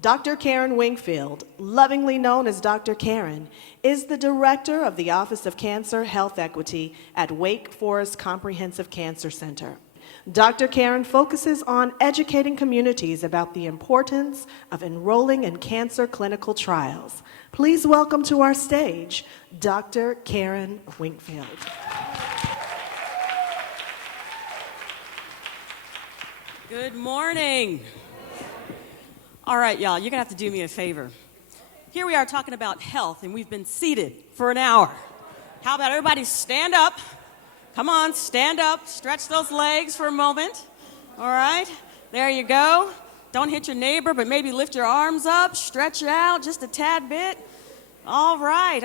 Dr. Karen Winkfield, lovingly known as Dr. Karen, is the director of the Office of Cancer Health Equity at Wake Forest Comprehensive Cancer Center. Dr. Karen focuses on educating communities about the importance of enrolling in cancer clinical trials. Please welcome to our stage, Dr. Karen Winkfield. Good morning. All right, y'all, you're going to have to do me a favor. Here we are talking about health, and we've been seated for an hour. How about everybody stand up? Come on, stand up. Stretch those legs for a moment. All right, there you go. Don't hit your neighbor, but maybe lift your arms up. Stretch it out just a tad bit. All right.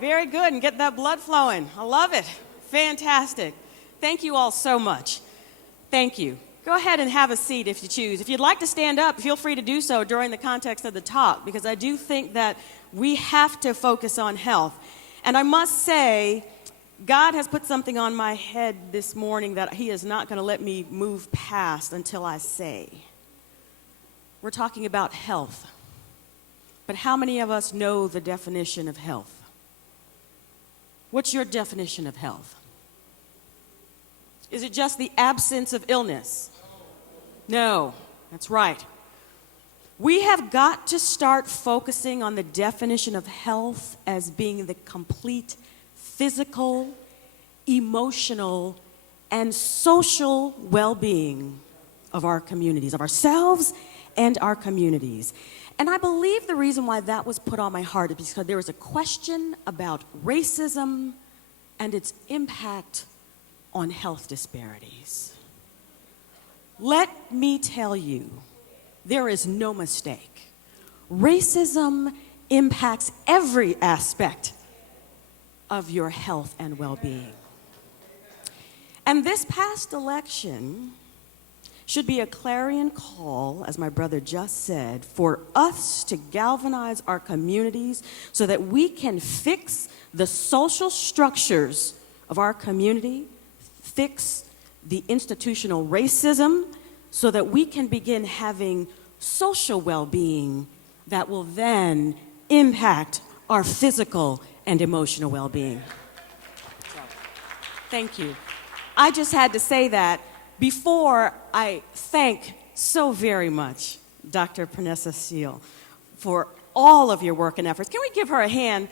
Very good, and get that blood flowing. I love it. Fantastic. Thank you all so much. Thank you. Go ahead and have a seat if you choose. If you'd like to stand up, feel free to do so during the context of the talk, because I do think that we have to focus on health. And I must say, God has put something on my head this morning that He is not going to let me move past until I say. We're talking about health. But how many of us know the definition of health? What's your definition of health? Is it just the absence of illness? No, that's right. We have got to start focusing on the definition of health as being the complete physical, emotional, and social well-being of our communities, of ourselves and our communities. And I believe the reason why that was put on my heart is because there was a question about racism and its impact on health disparities. Let me tell you, there is no mistake. Racism impacts every aspect of your health and well-being. And this past election should be a clarion call, as my brother just said, for us to galvanize our communities so that we can fix the social structures of our community, fix the institutional racism, so that we can begin having social well-being that will then impact our physical and emotional well-being. So, thank you. I just had to say that before I thank so very much Dr. Panessa Seal for all of your work and efforts. Can we give her a hand?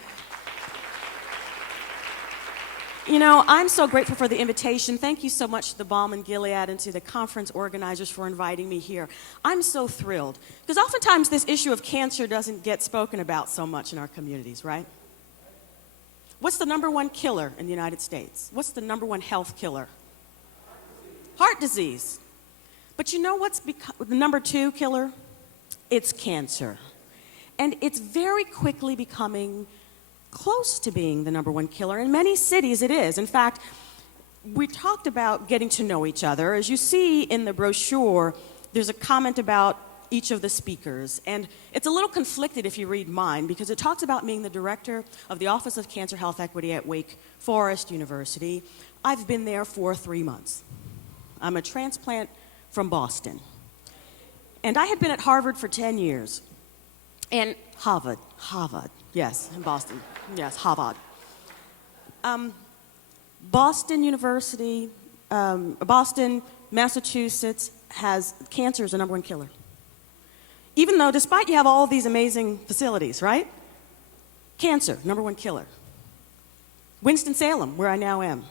You know, I'm so grateful for the invitation. Thank you so much to the Balm and Gilead and to the conference organizers for inviting me here. I'm so thrilled, because oftentimes this issue of cancer doesn't get spoken about so much in our communities, right? What's the number one killer in the United States? What's the number one health killer? Heart disease. But you know what's the number two killer? It's cancer. And it's very quickly becoming close to being the number one killer. In many cities it is. In fact, we talked about getting to know each other. As you see in the brochure, there's a comment about each of the speakers. And it's a little conflicted if you read mine, because it talks about being the director of the Office of Cancer Health Equity at Wake Forest University. I've been there for 3 months. I'm a transplant from Boston. And I had been at Harvard for 10 years. And Harvard, yes, in Boston. Yes, Harvard. Boston University, Boston, Massachusetts has cancer as the number one killer. Even though, despite you have all these amazing facilities, right? Cancer, number one killer. Winston-Salem, where I now am,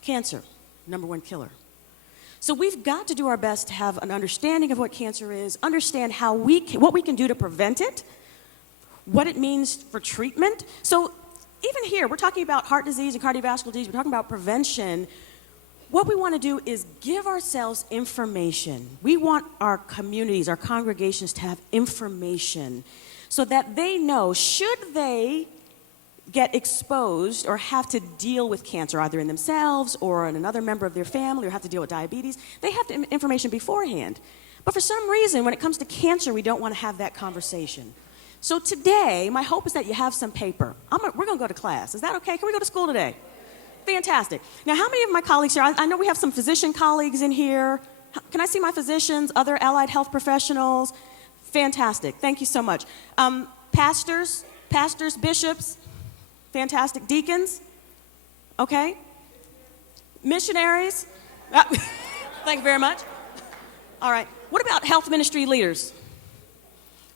cancer, number one killer. So we've got to do our best to have an understanding of what cancer is, understand how what we can do to prevent it, what it means for treatment. So even here, we're talking about heart disease and cardiovascular disease, we're talking about prevention. What we want to do is give ourselves information. We want our communities, our congregations to have information so that they know, should they get exposed or have to deal with cancer, either in themselves or in another member of their family, or have to deal with diabetes, they have information beforehand. But for some reason, when it comes to cancer, we don't want to have that conversation. So today, my hope is that you have some paper. We're going to go to class. Is that okay? Can we go to school today? Fantastic. Now, how many of my colleagues here, I know we have some physician colleagues in here. Can I see my physicians, other allied health professionals? Fantastic. Thank you so much. Pastors, bishops, fantastic. Deacons, okay. Missionaries, thank you very much. All right. What about health ministry leaders?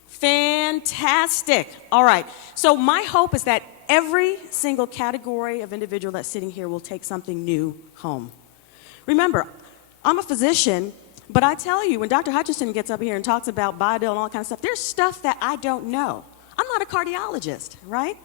Fantastic. All right. So my hope is that every single category of individual that's sitting here will take something new home. Remember, I'm a physician, but I tell you, when Dr. Hutchinson gets up here and talks about biodil and all that kind of stuff, there's stuff that I don't know. I'm not a cardiologist, right?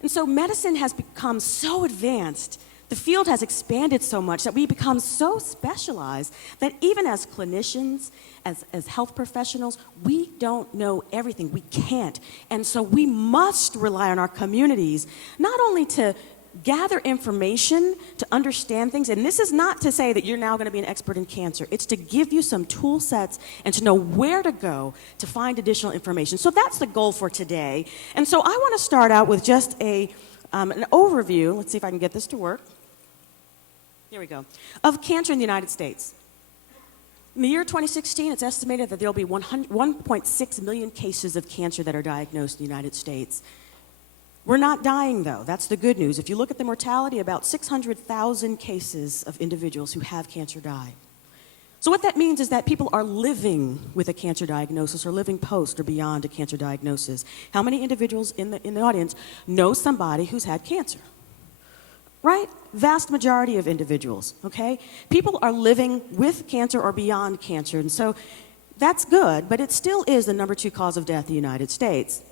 And so medicine has become so advanced, the field has expanded so much that we become so specialized that even as clinicians, as health professionals, we don't know everything. We can't. And so we must rely on our communities, not only to gather information, to understand things, and this is not to say that you're now going to be an expert in cancer. It's to give you some tool sets and to know where to go to find additional information. So that's the goal for today. And so I want to start out with just an overview. Let's see if I can get this to work. Here we go. Of cancer in the United States. In the year 2016, it's estimated that there will be 1.6 million cases of cancer that are diagnosed in the United States. We're not dying, though. That's the good news. If you look at the mortality, about 600,000 cases of individuals who have cancer die. So what that means is that people are living with a cancer diagnosis or living post or beyond a cancer diagnosis. How many individuals in the audience know somebody who's had cancer? Right? Vast majority of individuals, okay? People are living with cancer or beyond cancer, and so that's good, but it still is the number 2 cause of death in the United States.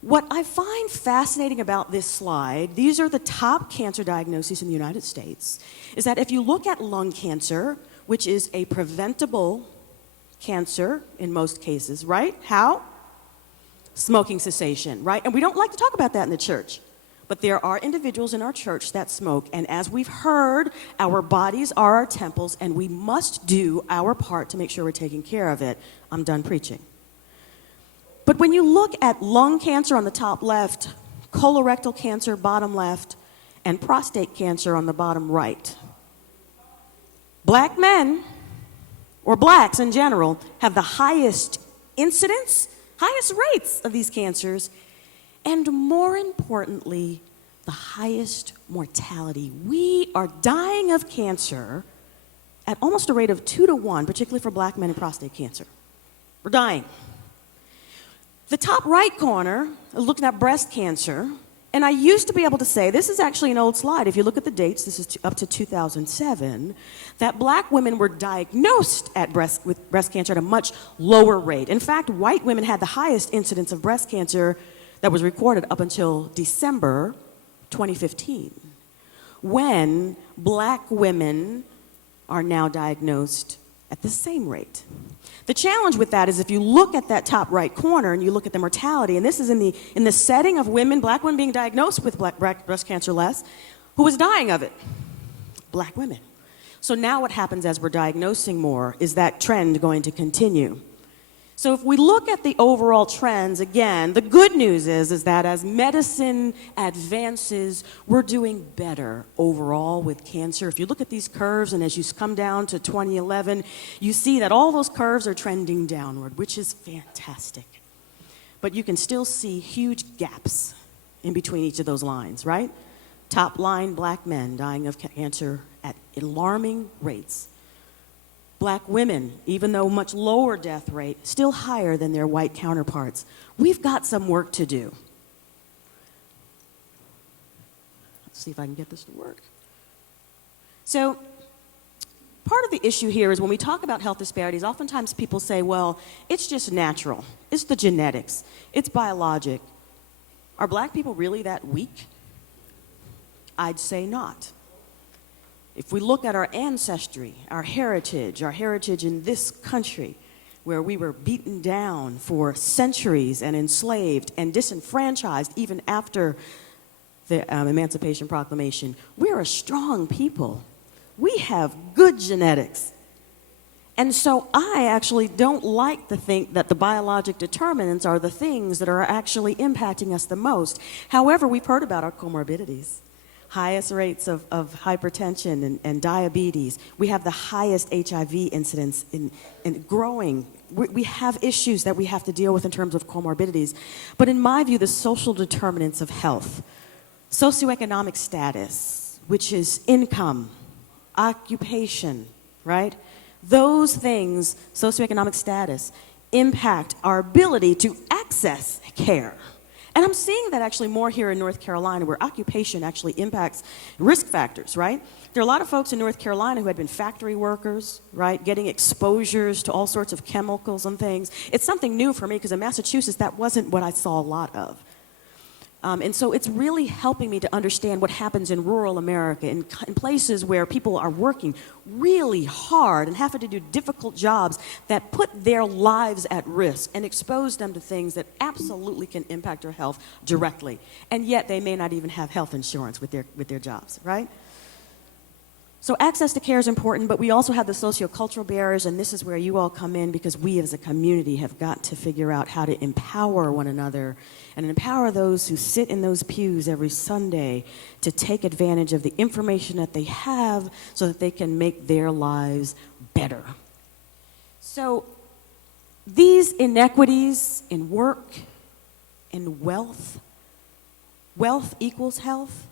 What I find fascinating about this slide, these are the top cancer diagnoses in the United States, is that if you look at lung cancer, which is a preventable cancer in most cases, right? How? Smoking cessation, right? And we don't like to talk about that in the church. But there are individuals in our church that smoke, and as we've heard, our bodies are our temples, and we must do our part to make sure we're taking care of it. I'm done preaching. But when you look at lung cancer on the top left, colorectal cancer bottom left, and prostate cancer on the bottom right, black men, or blacks in general, have the highest incidence, highest rates of these cancers, and more importantly, the highest mortality. We are dying of cancer at almost a rate of 2 to 1, particularly for black men and prostate cancer. We're dying. The top right corner, looking at breast cancer, and I used to be able to say, this is actually an old slide, if you look at the dates, this is up to 2007, that black women were diagnosed with breast cancer at a much lower rate. In fact, white women had the highest incidence of breast cancer that was recorded up until December 2015, when black women are now diagnosed at the same rate. The challenge with that is if you look at that top right corner and you look at the mortality, and this is in the setting of women, black women being diagnosed with breast cancer less, who was dying of it? Black women. So now what happens as we're diagnosing more? Is that trend going to continue? So if we look at the overall trends, again, the good news is that as medicine advances, we're doing better overall with cancer. If you look at these curves, and as you come down to 2011, you see that all those curves are trending downward, which is fantastic. But you can still see huge gaps in between each of those lines, right? Top line, black men dying of cancer at alarming rates. Black women, even though much lower death rate, still higher than their white counterparts. We've got some work to do. Let's see if I can get this to work. So, part of the issue here is when we talk about health disparities, oftentimes people say, well, it's just natural. It's the genetics. It's biologic. Are black people really that weak? I'd say not. If we look at our ancestry, our heritage in this country, where we were beaten down for centuries and enslaved and disenfranchised even after the Emancipation Proclamation, we're a strong people. We have good genetics. And so I actually don't like to think that the biologic determinants are the things that are actually impacting us the most. However, we've heard about our comorbidities. Highest rates of hypertension and diabetes. We have the highest HIV incidence in growing we have issues that we have to deal with in terms of comorbidities. But in my view, the social determinants of health, socioeconomic status, which is income, occupation, right? Those things, socioeconomic status, impact our ability to access care. And I'm seeing that actually more here in North Carolina, where occupation actually impacts risk factors, right? There are a lot of folks in North Carolina who had been factory workers, right, getting exposures to all sorts of chemicals and things. It's something new for me because in Massachusetts, that wasn't what I saw a lot of. And so it's really helping me to understand what happens in rural America, in places where people are working really hard and having to do difficult jobs that put their lives at risk and expose them to things that absolutely can impact their health directly. And yet they may not even have health insurance with their jobs, right? So access to care is important, but we also have the sociocultural barriers, and this is where you all come in, because we as a community have got to figure out how to empower one another and empower those who sit in those pews every Sunday to take advantage of the information that they have so that they can make their lives better. So these inequities in work, in wealth equals health.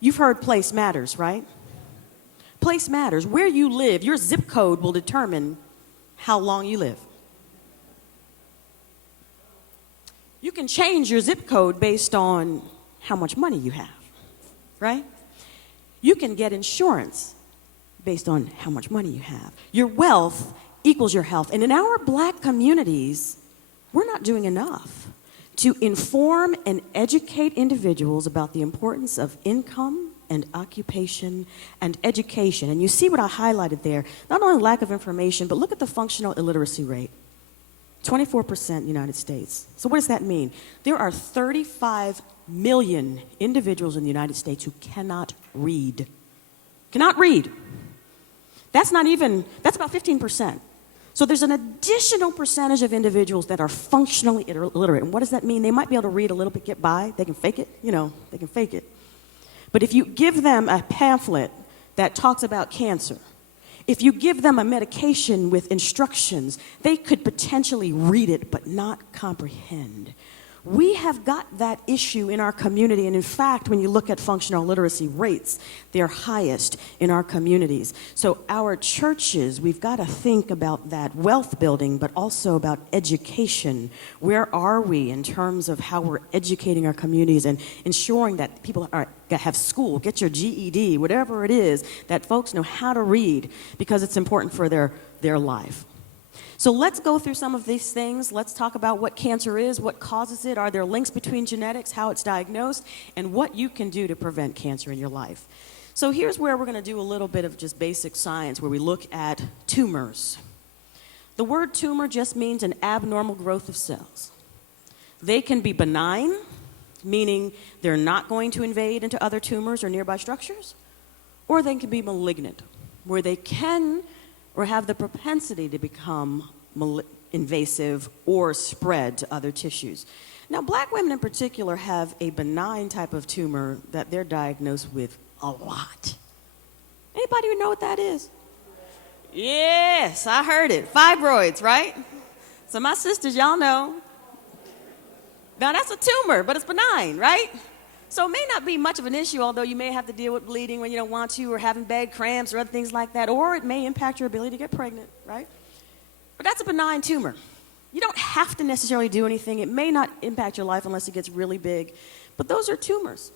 You've heard place matters, right? Place matters. Where you live, your zip code will determine how long you live. You can change your zip code based on how much money you have, right? You can get insurance based on how much money you have. Your wealth equals your health. And in our black communities, we're not doing enough to inform and educate individuals about the importance of income and occupation and education. And you see what I highlighted there, not only lack of information, but look at the functional illiteracy rate. 24% in the United States. So what does that mean? There are 35 million individuals in the United States who cannot read. Cannot read. That's about 15%. So there's an additional percentage of individuals that are functionally illiterate. And what does that mean? They might be able to read a little bit, get by. They can fake it. They can fake it. But if you give them a pamphlet that talks about cancer, if you give them a medication with instructions, they could potentially read it but not comprehend. We have got that issue in our community, and in fact, when you look at functional literacy rates, they're highest in our communities. So our churches, we've got to think about that wealth building, but also about education. Where are we in terms of how we're educating our communities and ensuring that people have school, get your GED, whatever it is, that folks know how to read, because it's important for their life. So let's go through some of these things. Let's talk about what cancer is, what causes it, are there links between genetics, how it's diagnosed, and what you can do to prevent cancer in your life. So here's where we're going to do a little bit of just basic science, where we look at tumors. The word tumor just means an abnormal growth of cells. They can be benign, meaning they're not going to invade into other tumors or nearby structures, or they can be malignant, where they can or have the propensity to become invasive or spread to other tissues. Now, black women in particular have a benign type of tumor that they're diagnosed with a lot. Anybody who know what that is? Yes, I heard it. Fibroids, right? So my sisters, y'all know. Now, that's a tumor, but it's benign, right? So it may not be much of an issue, although you may have to deal with bleeding when you don't want to, or having bad cramps or other things like that, or it may impact your ability to get pregnant, right? But that's a benign tumor. You don't have to necessarily do anything. It may not impact your life unless it gets really big, but those are tumors.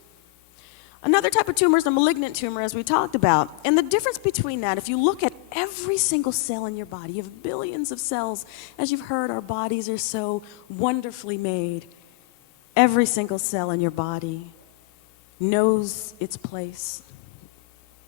Another type of tumor is a malignant tumor, as we talked about. And the difference between that, if you look at every single cell in your body, you have billions of cells. As you've heard, our bodies are so wonderfully made. Every single cell in your body knows its place,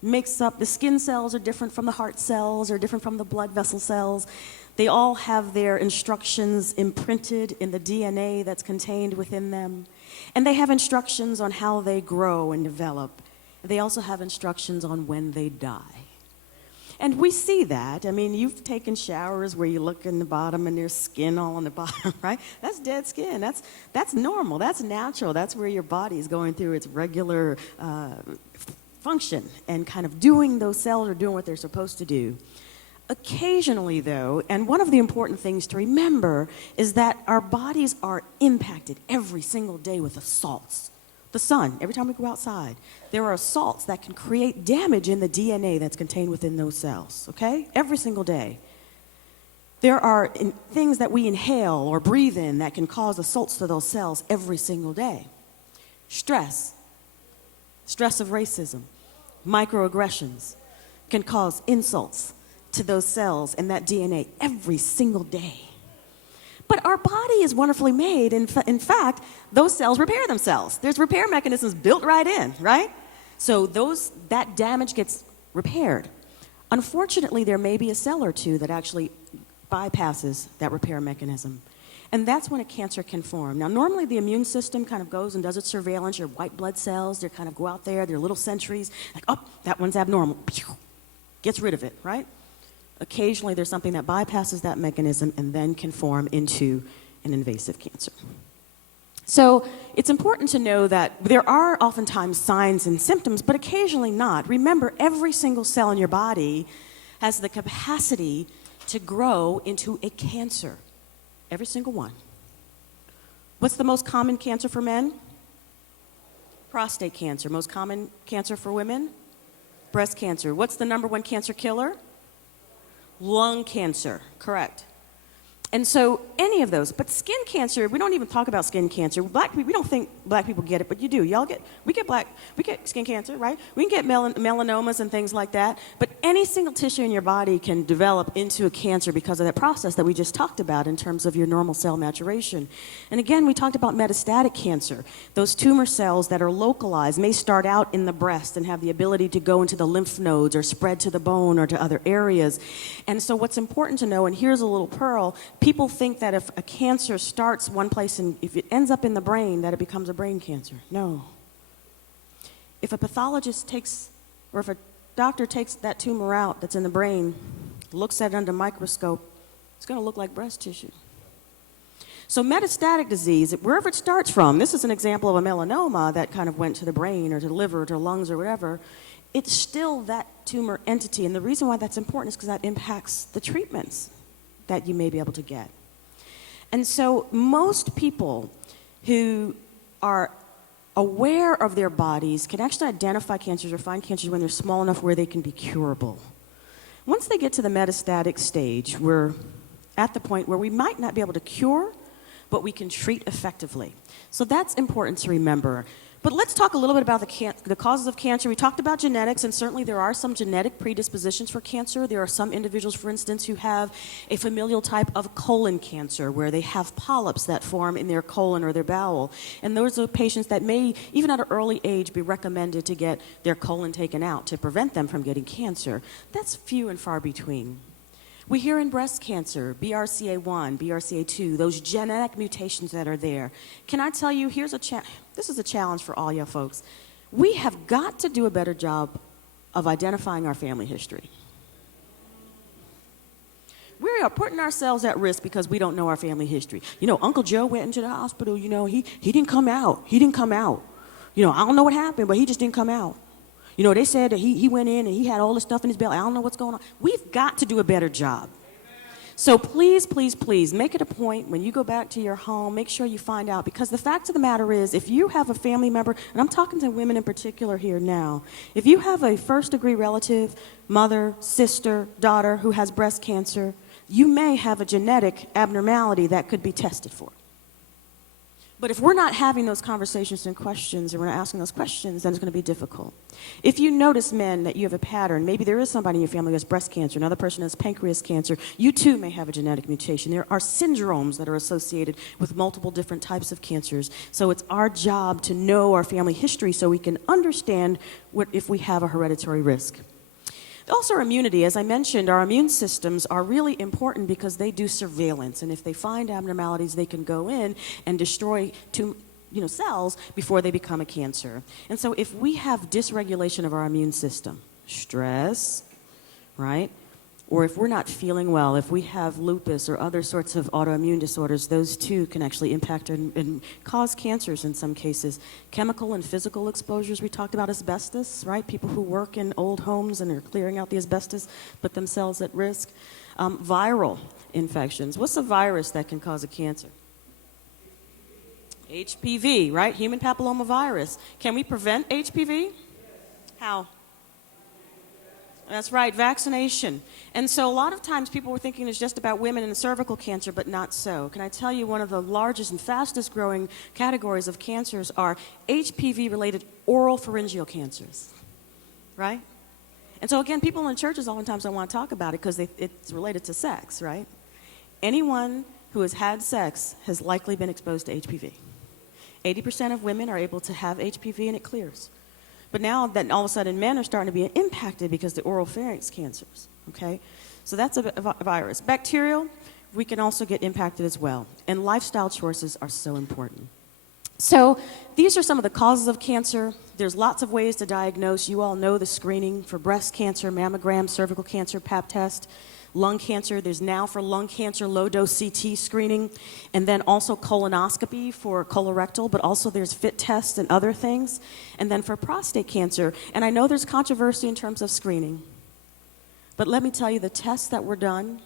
makes up, the skin cells are different from the heart cells, or different from the blood vessel cells. They all have their instructions imprinted in the DNA that's contained within them. And they have instructions on how they grow and develop. They also have instructions on when they die. And we see that. I mean, you've taken showers where you look in the bottom and there's skin all on the bottom, right? That's dead skin. That's normal. That's natural. That's where your body is going through its regular function and kind of doing, those cells are doing what they're supposed to do. Occasionally, though, and one of the important things to remember is that our bodies are impacted every single day with assaults. The sun, every time we go outside, there are assaults that can create damage in the DNA that's contained within those cells, okay? Every single day. There are things that we inhale or breathe in that can cause assaults to those cells every single day. Stress of racism, microaggressions can cause insults to those cells and that DNA every single day. But our body is wonderfully made. In fact, those cells repair themselves. There's repair mechanisms built right in, right? So that damage gets repaired. Unfortunately, there may be a cell or two that actually bypasses that repair mechanism. And that's when a cancer can form. Now, normally the immune system kind of goes and does its surveillance. Your white blood cells, they kind of go out there, they're little sentries, like, oh, that one's abnormal. Gets rid of it, right? Occasionally there's something that bypasses that mechanism and then can form into an invasive cancer. So it's important to know that there are oftentimes signs and symptoms, but occasionally not. Remember, every single cell in your body has the capacity to grow into a cancer. Every single one. What's the most common cancer for men? Prostate cancer. Most common cancer for women? Breast cancer. What's the number one cancer killer? Lung cancer. Correct. And so any of those, but skin cancer, we don't even talk about skin cancer. Black people, we don't think black people get it, but you do. We get skin cancer, right? We can get melanomas and things like that, but any single tissue in your body can develop into a cancer because of that process that we just talked about in terms of your normal cell maturation. And again, we talked about metastatic cancer. Those tumor cells that are localized may start out in the breast and have the ability to go into the lymph nodes or spread to the bone or to other areas. And so what's important to know, and here's a little pearl, people think that if a cancer starts one place and if it ends up in the brain, that it becomes a brain cancer. No. If a pathologist takes, or if a doctor takes that tumor out that's in the brain, looks at it under a microscope, it's going to look like breast tissue. So metastatic disease, wherever it starts from, this is an example of a melanoma that kind of went to the brain or to the liver or to the lungs or whatever, it's still that tumor entity. And the reason why that's important is because that impacts the treatments that you may be able to get. And so most people who are aware of their bodies can actually identify cancers or find cancers when they're small enough where they can be curable. Once they get to the metastatic stage, we're at the point where we might not be able to cure, but we can treat effectively. So that's important to remember. But let's talk a little bit about the causes of cancer. We talked about genetics, and certainly there are some genetic predispositions for cancer. There are some individuals, for instance, who have a familial type of colon cancer, where they have polyps that form in their colon or their bowel. And those are patients that may, even at an early age, be recommended to get their colon taken out to prevent them from getting cancer. That's few and far between. We hear in breast cancer, BRCA1, BRCA2, those genetic mutations that are there. Can I tell you, this is a challenge for all you folks. We have got to do a better job of identifying our family history. We are putting ourselves at risk because we don't know our family history. You know, Uncle Joe went into the hospital, you know, he didn't come out. He didn't come out. You know, I don't know what happened, but he just didn't come out. You know, they said that he went in and he had all this stuff in his belly. I don't know what's going on. We've got to do a better job. So please, please, please, make it a point when you go back to your home, make sure you find out. Because the fact of the matter is, if you have a family member, and I'm talking to women in particular here now, if you have a first-degree relative, mother, sister, daughter who has breast cancer, you may have a genetic abnormality that could be tested for. But if we're not having those conversations and questions, and we're not asking those questions, then it's going to be difficult. If you notice, men, that you have a pattern, maybe there is somebody in your family who has breast cancer, another person has pancreas cancer, you too may have a genetic mutation. There are syndromes that are associated with multiple different types of cancers. So it's our job to know our family history so we can understand if we have a hereditary risk. Also, our immunity. As I mentioned, our immune systems are really important because they do surveillance. And if they find abnormalities, they can go in and destroy cells before they become a cancer. And so if we have dysregulation of our immune system, stress, right? or if we're not feeling well, if we have lupus or other sorts of autoimmune disorders, those too can actually impact and cause cancers in some cases. Chemical and physical exposures, we talked about asbestos, right? People who work in old homes and are clearing out the asbestos put themselves at risk. Viral infections. What's a virus that can cause a cancer? HPV, right? Human papillomavirus. Can we prevent HPV? How? That's right, vaccination. And so a lot of times people were thinking it's just about women and cervical cancer, but not so. Can I tell you one of the largest and fastest growing categories of cancers are HPV-related oral pharyngeal cancers, right? And so again, people in churches oftentimes don't want to talk about it because it's related to sex, right? Anyone who has had sex has likely been exposed to HPV. 80% of women are able to have HPV and it clears. But now that all of a sudden men are starting to be impacted because the oral pharynx cancers, okay? So that's a virus. Bacterial, we can also get impacted as well. And lifestyle choices are so important. So these are some of the causes of cancer. There's lots of ways to diagnose. You all know the screening for breast cancer, mammogram, cervical cancer, Pap test. Lung cancer, there's now for lung cancer low-dose CT screening, and then also colonoscopy for colorectal, but also there's FIT tests and other things. And then for prostate cancer, and I know there's controversy in terms of screening, but let me tell you, the tests that were done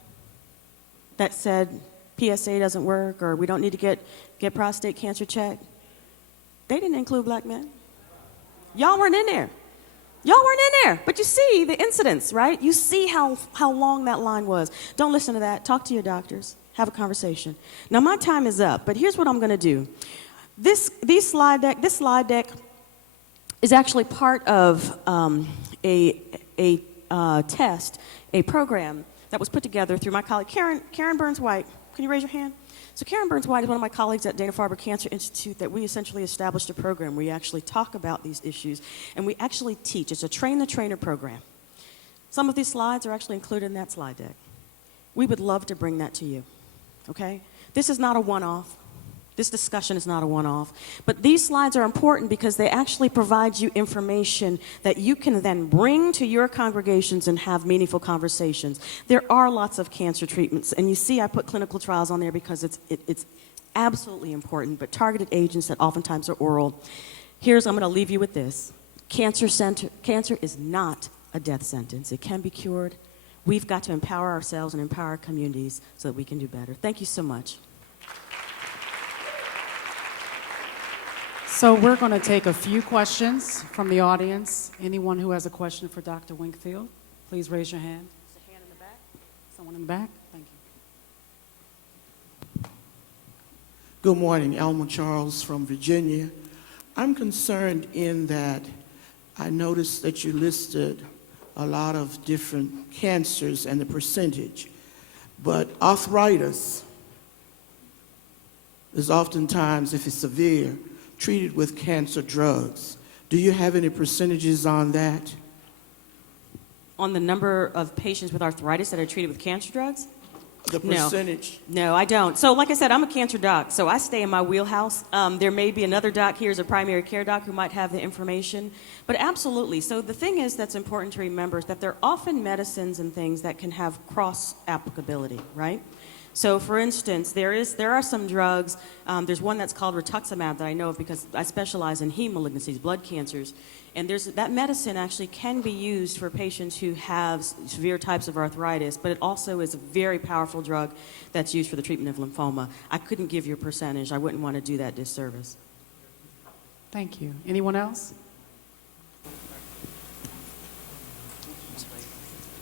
that said PSA doesn't work or we don't need to get prostate cancer checked, they didn't include black men. Y'all weren't in there. Y'all weren't in there, but you see the incidence, right? You see how long that line was. Don't listen to that. Talk to your doctors. Have a conversation. Now, my time is up, but here's what I'm going to do. This slide deck is actually part of a test, a program that was put together through my colleague, Karen Burns-White. Can you raise your hand? So Karen Burns-White is one of my colleagues at Dana-Farber Cancer Institute that we essentially established a program where we actually talk about these issues and we actually teach. It's a train-the-trainer program. Some of these slides are actually included in that slide deck. We would love to bring that to you, okay? This is not a one-off. This discussion is not a one-off. But these slides are important because they actually provide you information that you can then bring to your congregations and have meaningful conversations. There are lots of cancer treatments, and you see I put clinical trials on there because it's absolutely important, but targeted agents that oftentimes are oral. I'm going to leave you with this. Cancer is not a death sentence. It can be cured. We've got to empower ourselves and empower our communities so that we can do better. Thank you so much. So we're going to take a few questions from the audience. Anyone who has a question for Dr. Winkfield, please raise your hand. There's a hand in the back. Someone in the back? Thank you. Good morning, Elmer Charles from Virginia. I'm concerned in that I noticed that you listed a lot of different cancers and the percentage, but arthritis is oftentimes, if it's severe, treated with cancer drugs. Do you have any percentages on that? On the number of patients with arthritis that are treated with cancer drugs? The percentage? No, I don't. So like I said, I'm a cancer doc, so I stay in my wheelhouse. There may be another doc here as a primary care doc who might have the information. But absolutely. So the thing is that's important to remember is that there are often medicines and things that can have cross-applicability, right? So, for instance, there are some drugs. There's one that's called rituximab that I know of because I specialize in heme malignancies, blood cancers. And that medicine actually can be used for patients who have severe types of arthritis, but it also is a very powerful drug that's used for the treatment of lymphoma. I couldn't give you a percentage. I wouldn't want to do that disservice. Thank you. Anyone else?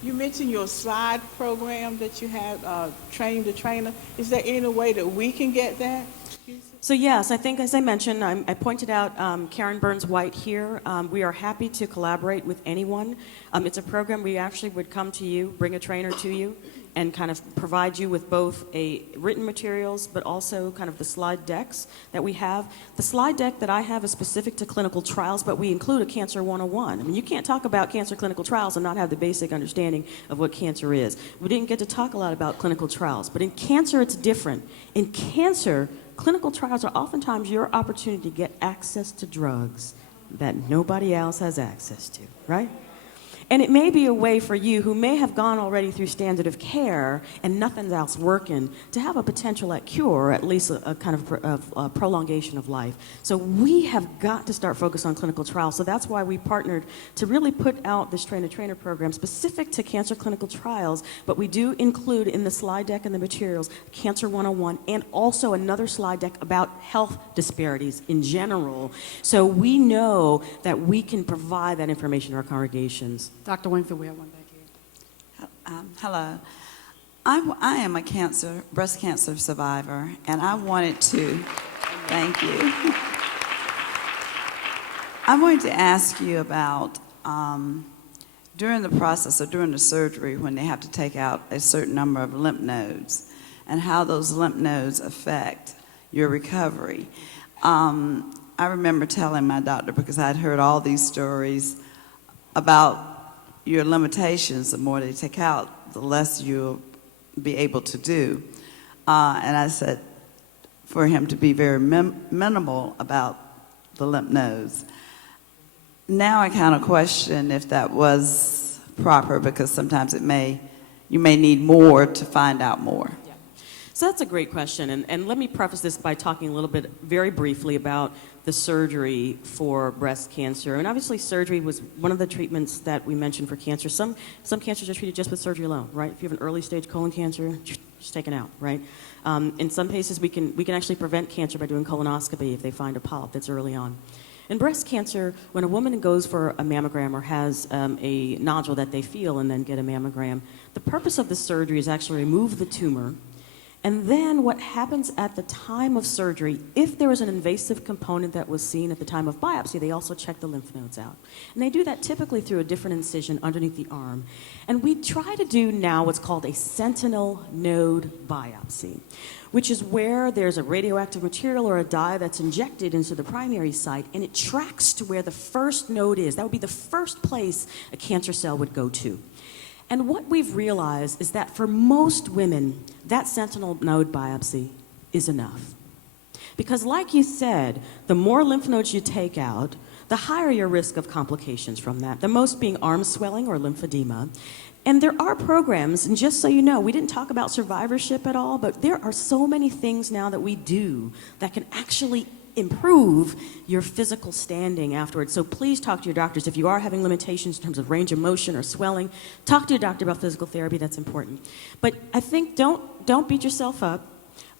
You mentioned your slide program that you have, Train the Trainer. Is there any way that we can get that? So yes, I think as I mentioned, I pointed out Karen Burns-White here. We are happy to collaborate with anyone. It's a program we actually would come to you, bring a trainer to you, and kind of provide you with both written materials, but also kind of the slide decks that we have. The slide deck that I have is specific to clinical trials, but we include a Cancer 101. I mean, you can't talk about cancer clinical trials and not have the basic understanding of what cancer is. We didn't get to talk a lot about clinical trials, but in cancer it's different. In cancer, clinical trials are oftentimes your opportunity to get access to drugs that nobody else has access to, right? And it may be a way for you who may have gone already through standard of care and nothing else working to have a potential at cure, or at least a kind of prolongation of life. So we have got to start focus on clinical trials. So that's why we partnered to really put out this trainer-trainer program specific to cancer clinical trials, but we do include in the slide deck and the materials Cancer 101 and also another slide deck about health disparities in general. So we know that we can provide that information to our congregations. Dr. Winkfield, we have one back here. Hello. I am a breast cancer survivor, and I wanted to, thank you. I wanted to ask you about during the process or during the surgery when they have to take out a certain number of lymph nodes and how those lymph nodes affect your recovery. I remember telling my doctor, because I'd heard all these stories about your limitations. The more they take out, the less you'll be able to do. And I said for him to be very minimal about the lymph nodes. Now I kind of question if that was proper, because sometimes you may need more to find out more. So that's a great question, and let me preface this by talking a little bit very briefly about the surgery for breast cancer. And obviously surgery was one of the treatments that we mentioned for cancer. Some cancers are treated just with surgery alone, right? If you have an early stage colon cancer, just taken out, right? In some cases we can actually prevent cancer by doing colonoscopy if they find a polyp that's early on. In breast cancer, when a woman goes for a mammogram or has a nodule that they feel and then get a mammogram, the purpose of the surgery is actually remove the tumor. And then what happens at the time of surgery, if there was an invasive component that was seen at the time of biopsy, they also check the lymph nodes out. And they do that typically through a different incision underneath the arm. And we try to do now what's called a sentinel node biopsy, which is where there's a radioactive material or a dye that's injected into the primary site, and it tracks to where the first node is. That would be the first place a cancer cell would go to. And what we've realized is that for most women, that sentinel node biopsy is enough. Because like you said, the more lymph nodes you take out, the higher your risk of complications from that, the most being arm swelling or lymphedema. And there are programs, and just so you know, we didn't talk about survivorship at all, but there are so many things now that we do that can actually improve your physical standing afterwards. So please talk to your doctors. If you are having limitations in terms of range of motion or swelling, talk to your doctor about physical therapy. That's important. But I think don't beat yourself up.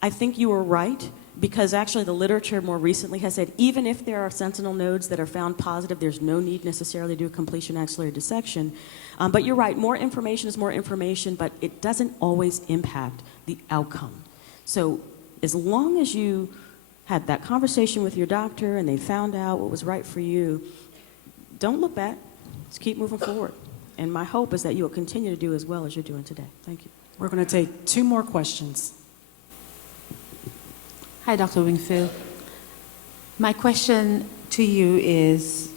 I think you were right, because actually the literature more recently has said even if there are sentinel nodes that are found positive, there's no need necessarily to do a completion axillary dissection. But you're right, more information is more information, but it doesn't always impact the outcome. So as long as you had that conversation with your doctor and they found out what was right for you, don't look back. Just keep moving forward. And my hope is that you will continue to do as well as you're doing today. Thank you. We're going to take 2 more questions. Hi, Dr. Winkfield. My question to you is,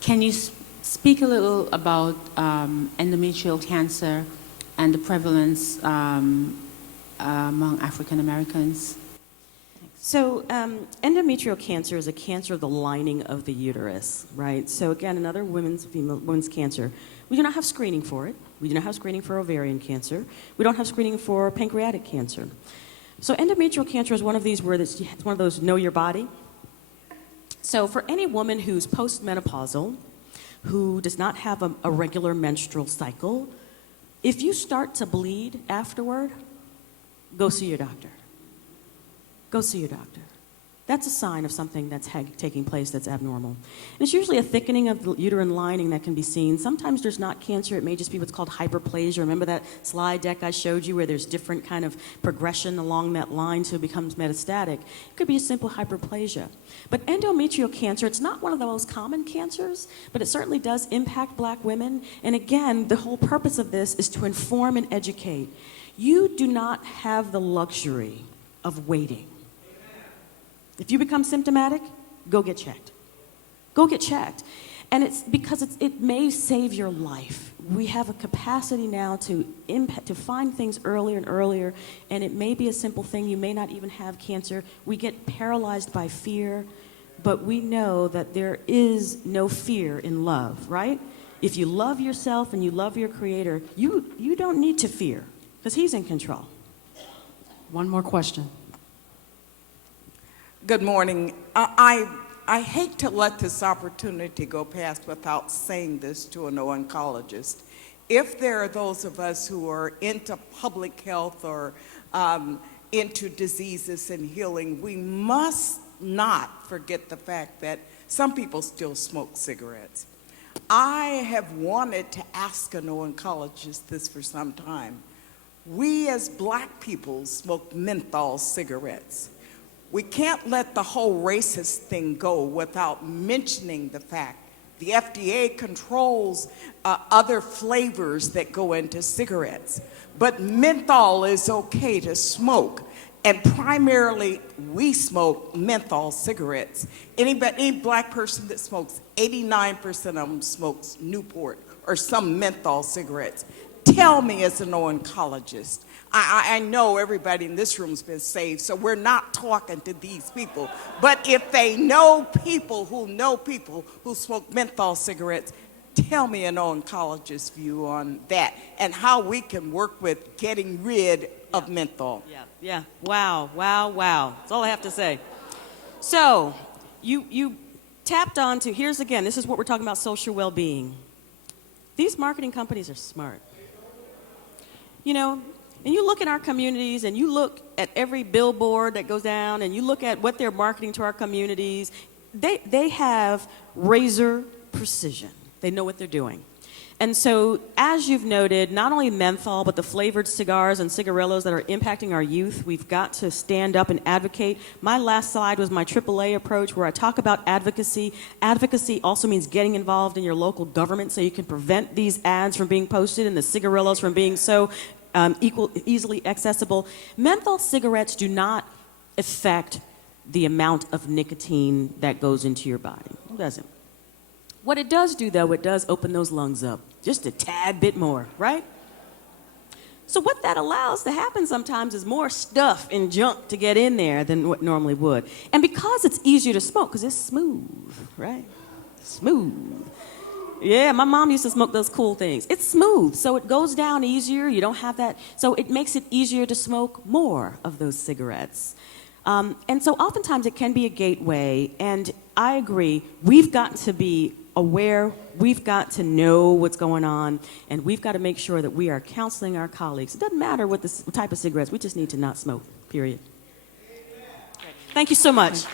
can you speak a little about endometrial cancer and the prevalence among African Americans? So endometrial cancer is a cancer of the lining of the uterus, right? So again, another women's cancer. We do not have screening for it. We do not have screening for ovarian cancer. We don't have screening for pancreatic cancer. So endometrial cancer is one of these where it's one of those know your body. So for any woman who's postmenopausal, who does not have a regular menstrual cycle, if you start to bleed afterward, go see your doctor. Go see your doctor. That's a sign of something that's taking place that's abnormal. And it's usually a thickening of the uterine lining that can be seen. Sometimes there's not cancer. It may just be what's called hyperplasia. Remember that slide deck I showed you where there's different kind of progression along that line so it becomes metastatic? It could be a simple hyperplasia. But endometrial cancer, it's not one of the most common cancers, but it certainly does impact black women. And again, the whole purpose of this is to inform and educate. You do not have the luxury of waiting. If you become symptomatic, go get checked. Go get checked. And it's because it may save your life. We have a capacity now to find things earlier and earlier, and it may be a simple thing. You may not even have cancer. We get paralyzed by fear, but we know that there is no fear in love, right? if you love yourself and you love your Creator, you don't need to fear, because He's in control. One more question. Good morning. I hate to let this opportunity go past without saying this to an oncologist. If there are those of us who are into public health or into diseases and healing, we must not forget the fact that some people still smoke cigarettes. I have wanted to ask an oncologist this for some time. We as black people smoke menthol cigarettes. We can't let the whole racist thing go without mentioning the fact the FDA controls other flavors that go into cigarettes. But menthol is okay to smoke. And primarily, we smoke menthol cigarettes. Any black person that smokes, 89% of them smokes Newport or some menthol cigarettes. Tell me as an oncologist, I know everybody in this room has been saved, so we're not talking to these people. But if they know people who smoke menthol cigarettes, tell me an oncologist's view on that and how we can work with getting rid of menthol. Yeah. Wow. That's all I have to say. So, you tapped on to, this is what we're talking about, social well-being. These marketing companies are smart. You know, and you look in our communities and you look at every billboard that goes down and you look at what they're marketing to our communities, they have razor precision. They know what they're doing. And so, as you've noted, not only menthol, but the flavored cigars and cigarillos that are impacting our youth, we've got to stand up and advocate. My last slide was my AAA approach, where I talk about advocacy. Advocacy also means getting involved in your local government so you can prevent these ads from being posted and the cigarillos from being so easily accessible. Menthol cigarettes do not affect the amount of nicotine that goes into your body. It doesn't. What it does do, though, it does open those lungs up just a tad bit more, right? So what that allows to happen sometimes is more stuff and junk to get in there than what normally would. And because it's easier to smoke, because it's smooth, right? Smooth. Yeah, my mom used to smoke those cool things. It's smooth, so it goes down easier. You don't have that. So it makes it easier to smoke more of those cigarettes. And so oftentimes it can be a gateway, and I agree, we've got to be aware, we've got to know what's going on, and we've got to make sure that we are counseling our colleagues. It doesn't matter what type of cigarettes, we just need to not smoke, period. Thank you so much.